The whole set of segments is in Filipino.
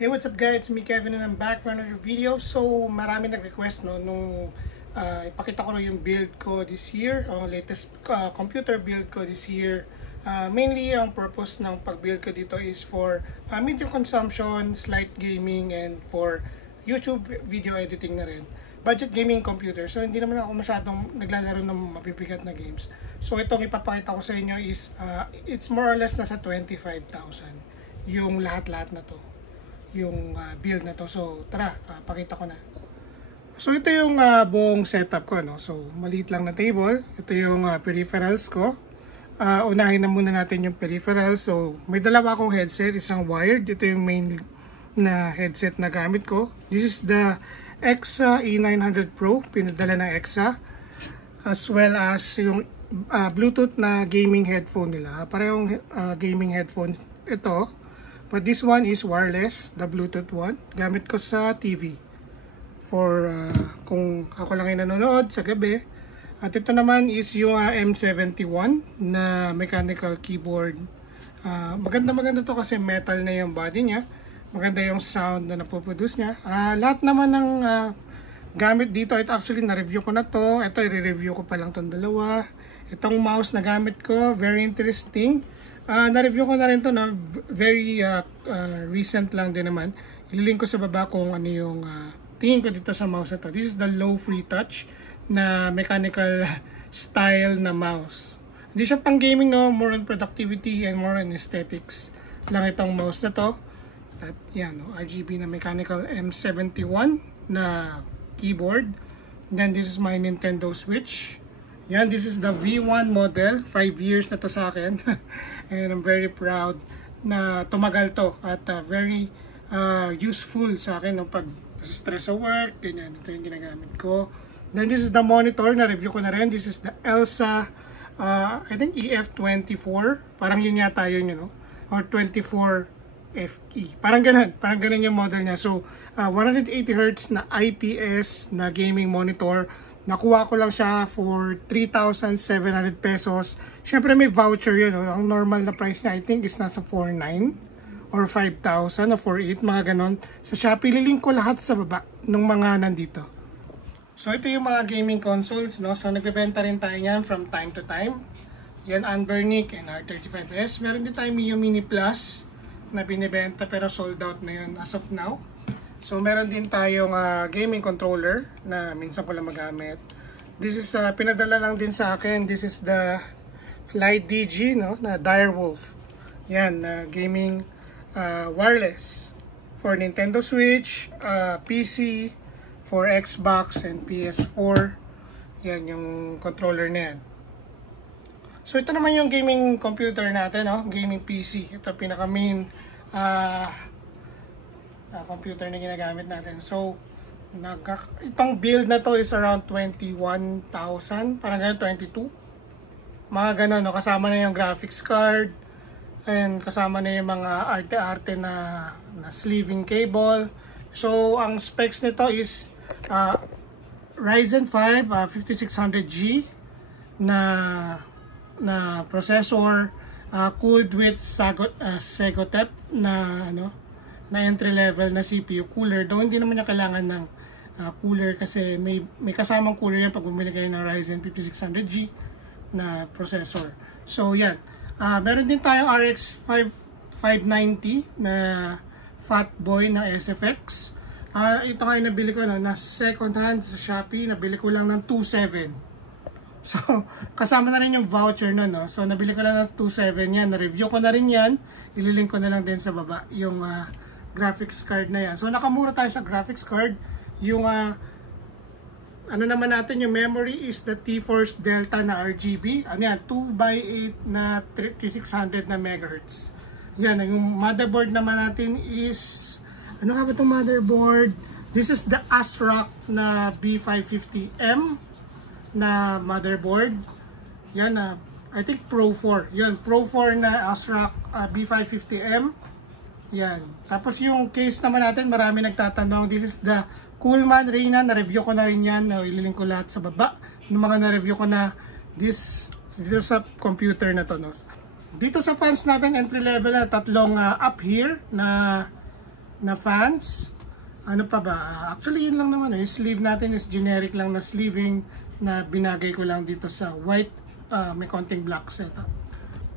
Hey, what's up guys? It's me Kevin and I'm back for another video. So, marami nag-request nung ipakita ko yung build ko this year, ang latest computer build ko this year. Mainly, ang purpose ng pag-build ko dito is for medium consumption, slight gaming, and for YouTube video editing na rin. Budget gaming computer. So, hindi naman ako masyadong naglalaro ng mabibigat na games. So, itong ipapakita ko sa inyo is, it's more or less nasa 25,000 yung lahat-lahat na to, yung build na to. So tara, pakita ko na. So ito yung buong setup ko, no? So maliit lang na table. Ito yung peripherals ko. Unahin na muna natin yung peripherals. So may dalawa akong headset, isang wired. Ito yung main na headset na gamit ko. This is the EXA E900 Pro, pinadala ng EXA, as well as yung Bluetooth na gaming headphone nila. Parehong gaming headphones ito. But this one is wireless, the Bluetooth one. Gamit ko sa TV. For kung ako lang ay nanonood sa gabi. At ito naman is yung M71 na mechanical keyboard. Maganda to kasi metal na yung body niya. Maganda yung sound na napoproduce niya. Lahat naman ng gamit dito, ito actually na-review ko na to. Ito i-review ko pa lang tong dalawa. Itong mouse na gamit ko, very interesting. Na-review ko na rin to na very recent lang din naman. Ililink ko sa baba kung ano yung tingin ko dito sa mouse na to. This is the low free touch na mechanical style na mouse. Hindi siya pang gaming, no? More on productivity and more on aesthetics lang itong mouse na to. At yan, no? RGB na mechanical M71 na keyboard. Then this is my Nintendo Switch. Yan, this is the V1 model. 5 years na to sa akin. And I'm very proud na tumagal to. At very useful sa akin no, pag stress sa work. Ganyan, ito yung ginagamit ko. Then this is the monitor. Na-review ko na rin. This is the Elsa, I think EF24. Parang yun yata yun, you know. Or 24FE. Parang ganun. Parang ganun yung model niya. So, 180Hz na IPS na gaming monitor. Nakuha ko lang siya for 3,700 pesos. Siyempre may voucher yun. No? Ang normal na price niya I think is nasa 4,900 or 5,000 or 4,800, mga ganon. Sa Shopee, lilink ko lahat sa baba ng mga nandito. So ito yung mga gaming consoles. No? So nagbebenta rin tayo yan from time to time. Yan Anbernic and R35S. Meron din tayo Mio Mini Plus na binibenta pero sold out na yun as of now. So meron din tayong gaming controller na minsan ko lang magamit. This is pinadala lang din sa akin. This is the Flight DG, no, na Direwolf. Yan, gaming wireless for Nintendo Switch, PC, for Xbox and PS4. Yan yung controller na yan. So ito naman yung gaming computer natin, no, gaming PC. Ito pinaka main computer na ginagamit natin. So, itong build na to is around 21,000, parang ganun, 22. Mga ganun, no? Kasama na yung graphics card, and kasama na yung mga arte-arte na sleeving cable. So, ang specs nito is Ryzen 5 5600G na processor, cooled with Segotep na entry level na CPU cooler. Though hindi naman niya kailangan ng cooler kasi may kasamang cooler yan pag bumili kayo ng Ryzen 5600G na processor. So yan, meron din tayong RX 590 na Fatboy na SFX. Ito nga yung nabili ko na second hand sa Shopee. Nabili ko lang ng 2,700. So kasama na rin yung voucher no. So nabili ko lang ng 2,700 yan. Na-review ko na rin yan. Ililink ko na lang din sa baba yung graphics card na yan. So nakamura tayo sa graphics card. Yung ano naman natin, yung memory is the T-Force Delta na RGB. Ano yan, 2x8 na 3600 na megahertz. Yan, yung motherboard naman natin is, ano nga ba itong motherboard? This is the ASRock na B550M na motherboard. Yan, I think Pro 4. Yan, Pro 4 na ASRock B550M. Yan. Tapos yung case naman natin, marami nagtatanong. This is the Coolman Reina. Na-review ko na rin yan. Ililink ko lahat sa baba. Yung mga na-review ko na dito sa computer na to. No? Dito sa fans natin, entry level na tatlong up here na na fans. Ano pa ba? Actually, yun lang naman. Yung sleeve natin is generic lang na sleeving na binagay ko lang dito sa white, may konting black setup.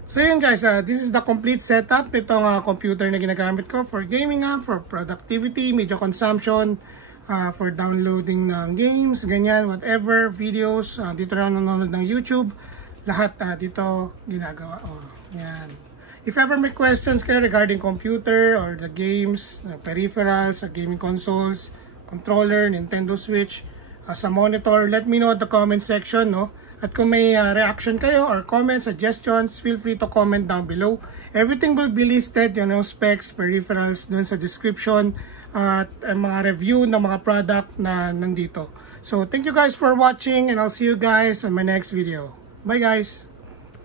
So yun guys, this is the complete setup nitong computer na ginagamit ko for gaming, for productivity, media consumption, for downloading ng games, ganyan, whatever, videos, dito na nanonood ng YouTube, lahat dito ginagawa. Yan. If ever may questions kayo regarding computer or the games, peripherals, gaming consoles, controller, Nintendo Switch, sa monitor, let me know at the comment section, no? At kung may reaction kayo or comments, suggestions, feel free to comment down below. Everything will be listed, specs, peripherals, dun sa description, at mga review ng mga product na nandito. So, thank you guys for watching and I'll see you guys on my next video. Bye guys!